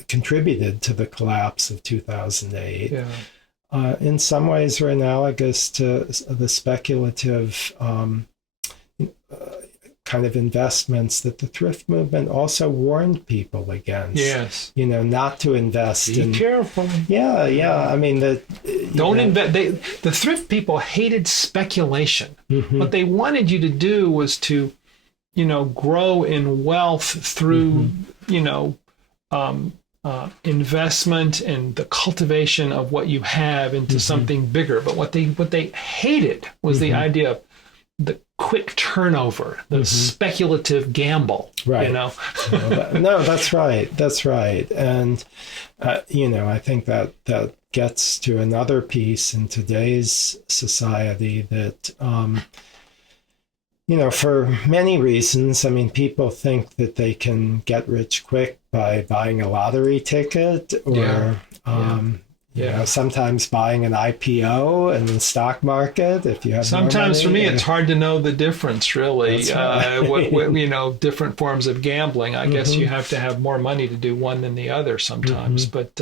contributed to the collapse of 2008. Yeah. In some ways are analogous to the speculative kind of investments that the thrift movement also warned people against. Yes. Not to invest in. Be careful. Yeah. I mean, don't invest. The thrift people hated speculation. What they wanted you to do was to, grow in wealth through, investment and the cultivation of what you have into something bigger. But what they hated was the idea of the quick turnover, the speculative gamble. Right. No, that's right. That's right. And I think that gets to another piece in today's society that for many reasons, I mean, people think that they can get rich quick by buying a lottery ticket or, sometimes buying an IPO in the stock market if you have Sometimes more money. for me, it's hard to know the difference, really. That's right. Different forms of gambling. I guess you have to have more money to do one than the other sometimes. But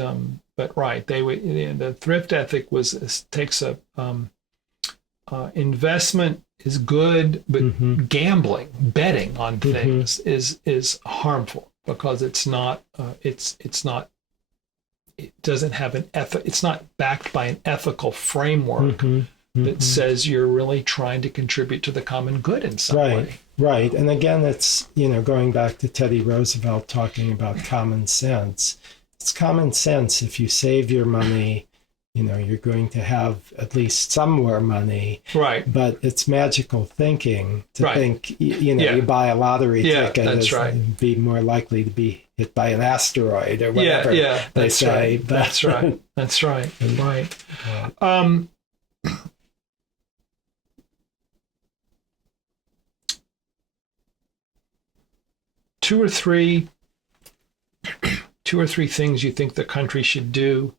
right, the thrift ethic takes a investment is good, but gambling, betting on things is harmful because it's not it doesn't have an it's not backed by an ethical framework that says you're really trying to contribute to the common good in some way. Right. And again, it's, going back to Teddy Roosevelt talking about common sense. It's common sense if you save your money, you're going to have at least some more money. Right. But it's magical thinking to think, you buy a lottery ticket and be more likely to be hit by an asteroid or whatever they say. Right. That's right. That's right. Right. Two or three things you think the country should do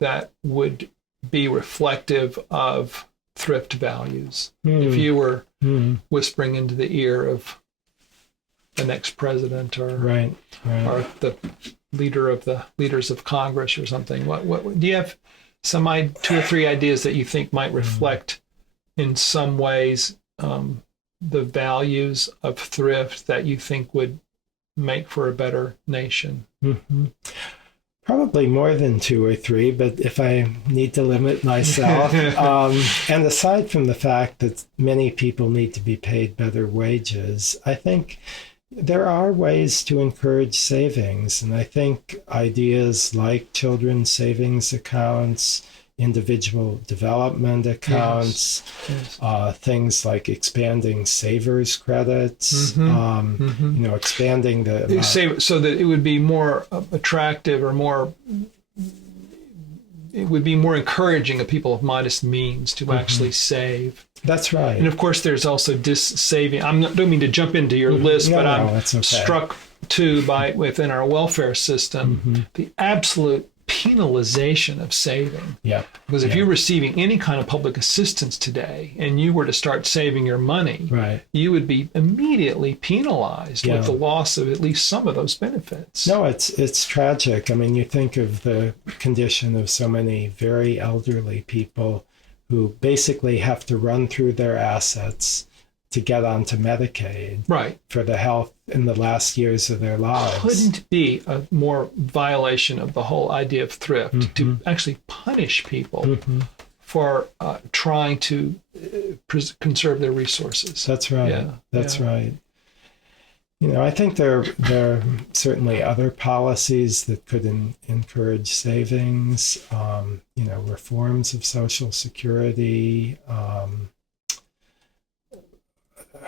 that would be reflective of thrift values. If you were whispering into the ear of the next president or the leaders of Congress or something, what do you have some 2 or 3 ideas that you think might reflect in some ways the values of thrift that you think would make for a better nation? Probably more than 2 or 3, but if I need to limit myself, and aside from the fact that many people need to be paid better wages, I think there are ways to encourage savings. And I think ideas like children's savings accounts, individual development accounts, things like expanding savers credits, expanding the so that it would be more attractive or it would be more encouraging of people of modest means to actually save. That's right. And of course, there's also saving. Don't mean to jump into your list, but I'm struck too by within our welfare system the absolute penalization of saving. Because if you're receiving any kind of public assistance today and you were to start saving your money, you would be immediately penalized with the loss of at least some of those benefits. No, it's tragic. I mean, you think of the condition of so many very elderly people who basically have to run through their assets to get onto Medicaid for the health in the last years of their lives. Couldn't be a more violation of the whole idea of thrift to actually punish people for trying to conserve their resources. That's right. That's right. I think there are certainly other policies that could encourage savings, reforms of Social Security,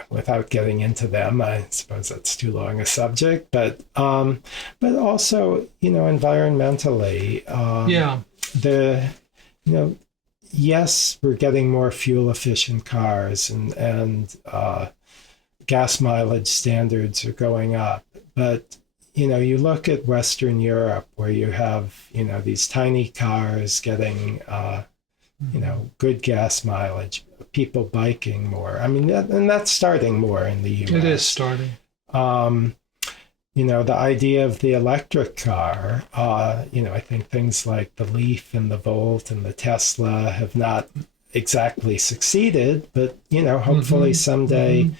without getting into them. I suppose that's too long a subject, but also, environmentally, yes, we're getting more fuel efficient cars and gas mileage standards are going up, but you look at Western Europe where you have these tiny cars getting good gas mileage, people biking more. I mean, and that's starting more in the U.S. It is starting. The idea of the electric car, I think things like the Leaf and the Volt and the Tesla have not exactly succeeded, but, hopefully someday,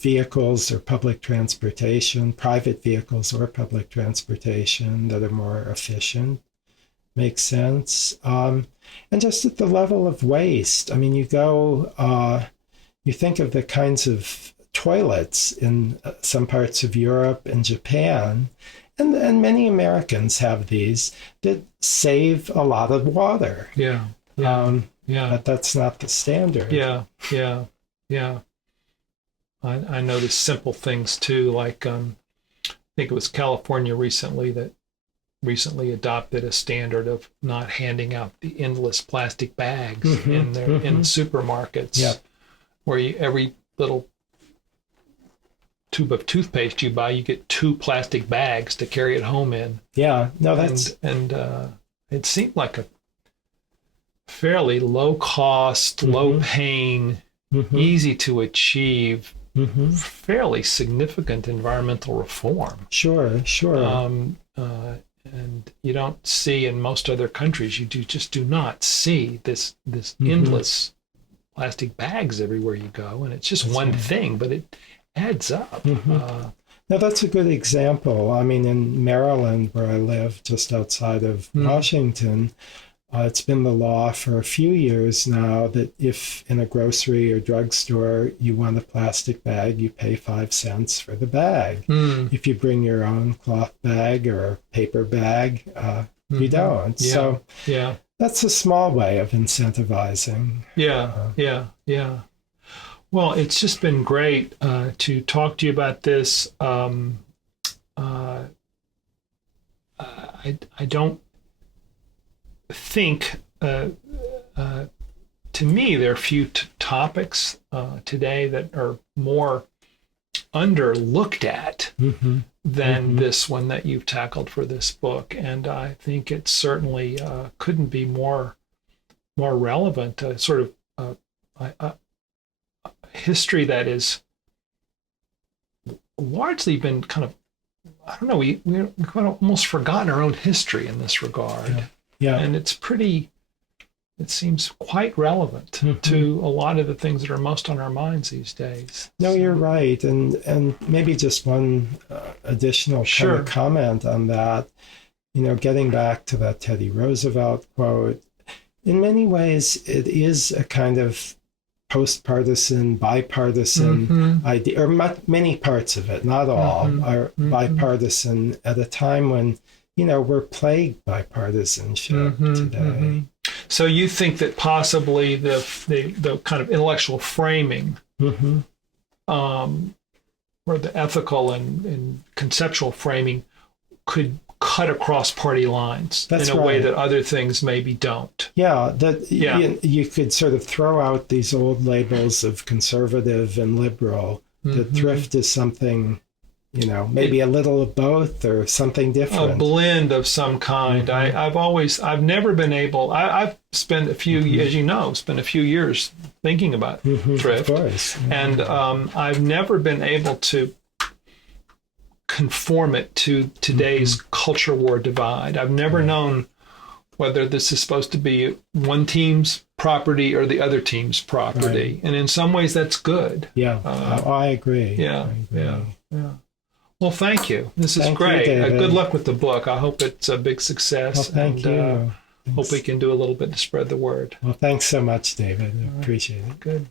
vehicles or public transportation, private vehicles or public transportation that are more efficient makes sense. And just at the level of waste, I mean, you think of the kinds of toilets in some parts of Europe and Japan, and many Americans have these that save a lot of water. Yeah. Yeah. But that's not the standard. Yeah. Yeah. Yeah. I noticed simple things too, like I think it was California recently adopted a standard of not handing out the endless plastic bags in the supermarkets. Yep. Where every little tube of toothpaste you buy, you get 2 plastic bags to carry it home in. Yeah, no, that's and it seemed like a fairly low cost, low paying, easy to achieve, fairly significant environmental reform. Sure. And you don't see in most other countries. You just do not see this endless plastic bags everywhere you go, and it's just that's one thing, but it adds up. Now that's a good example. I mean, in Maryland, where I live, just outside of Washington, it's been the law for a few years now that if in a grocery or drugstore you want a plastic bag, you pay 5 cents for the bag. If you bring your own cloth bag or paper bag, you don't. Yeah. So yeah. That's a small way of incentivizing. Yeah. Well, it's just been great to talk to you about this. I don't think, to me, there are few topics today that are more underlooked at than this one that you've tackled for this book, and I think it certainly couldn't be more relevant. Sort of a history that is largely been kind of, I don't know, we've kind of almost forgotten our own history in this regard. Yeah. And it seems quite relevant to a lot of the things that are most on our minds these days. No, you're right. And maybe just one additional kind of comment on that, getting back to that Teddy Roosevelt quote, in many ways, it is a kind of post-partisan, bipartisan idea, or many parts of it, not all, are bipartisan at a time when, we're plagued by partisanship today. So you think that possibly the kind of intellectual framing, or the ethical and conceptual framing could cut across party lines in a way that other things maybe don't. Yeah, you could sort of throw out these old labels of conservative and liberal. That thrift is something, maybe a little of both or something different. A blend of some kind. I've never been able, I've spent a few, as you know, spent a few years thinking about thrift. Of course. And I've never been able to conform it to today's culture war divide. I've never known whether this is supposed to be one team's property or the other team's property. Right. And in some ways that's good. Yeah, I agree. Yeah. Well, thank you. This is great. Good luck with the book. I hope it's a big success. Well, thank you. Hope we can do a little bit to spread the word. Well, thanks so much, David. I appreciate it. Good.